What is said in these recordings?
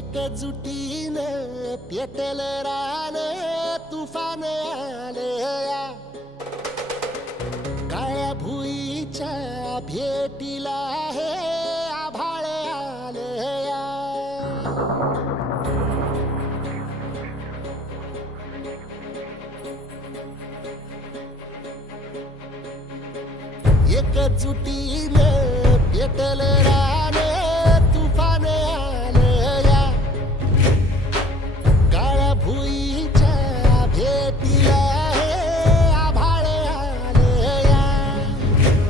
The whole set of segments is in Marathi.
एकजुटीनं पेटल रान तुफान आलया, काळ्या भुईच्या भेटीला हे आभाळ आलया. एकजुटीनं पेटल रान तुफान आलया, काळ्या भुईच्या भेटीला हे आभाळ आलया.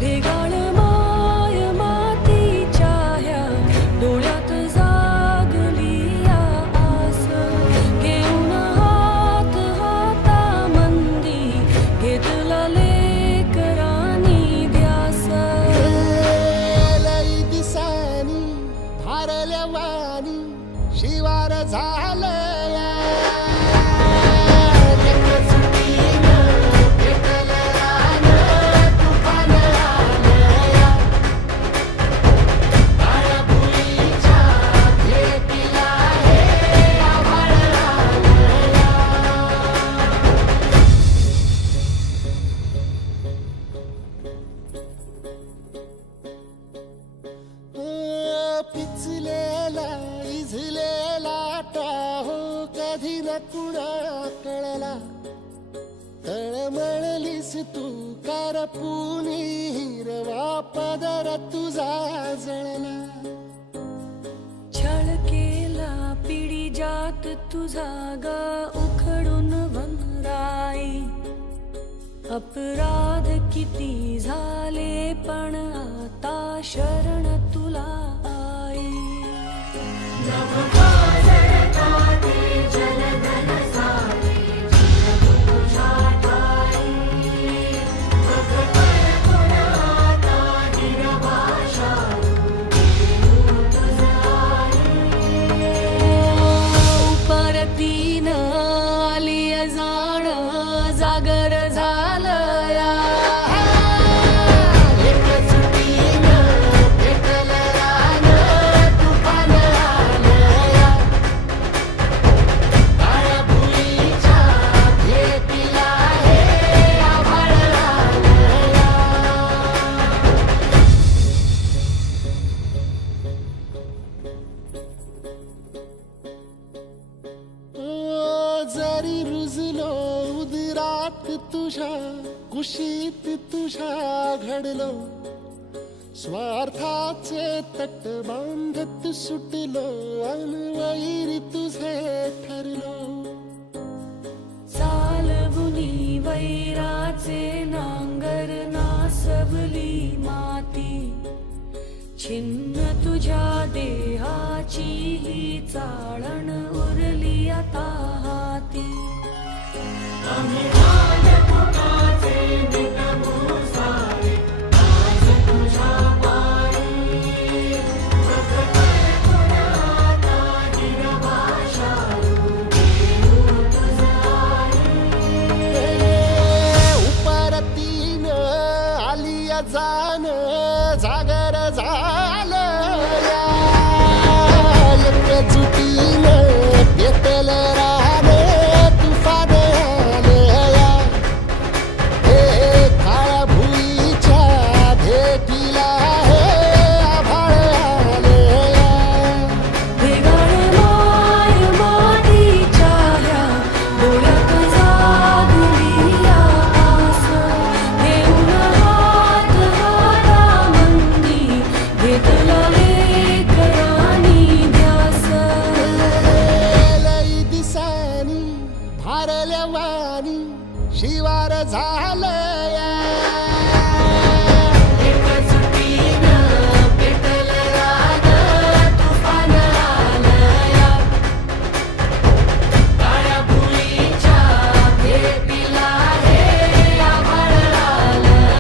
भेगाळ माय मातीच्या ह्या डोळ्यात जागली या आस, घेऊन हात हातामंदी घेतला लेकरांनी ध्यास. लई दिसानी भारल्या वाणी शिवार झालया, एकजुटीनं पेटल रान तुफान आलया, काळ्या भुईच्या भेटीला हे आभाळ आलया. पिचलेला इझलेला टाहो कधी न कुणा कळला, तळमळलीस तू कारपुनी हिरवा पदर तुझा जळला. छळ केला पिढी जात तुझा ग उखडून वनराई, अपराध किती झाले पण आता शरण तुला आई. परतीनं आली जाण जागर झालया, एकजुटीनं पेटल रान तुफान आलया, काळ्या भुईच्या भेटीला हे आभाळ आलया. जरी रुजलो उदरात तुझ्या कुशीत तुझ्या घडलो, स्वार्थाचे तट बांधत सुटलो अनवैरी तुझे ठरलो. चालवुनी वैराचे नांगर नासवली माती, छिन्न तुझ्या देहाची ही चाळण उरली आता हाती. उपरतीनं आलिया जाण जागर झालया, एकजुटीनं पेटल रान तुफान आलया, हे काळ्या भुईच्या भेटीला हे आभाळ आलया. भेगाळ माय मातीच्या ह्या डोळ्यात जागली या आस, घेऊन हात हातामंदी घेतला लेकरांनी ध्यास. लई दिसानी भारल्या वाणी शिवार झालया,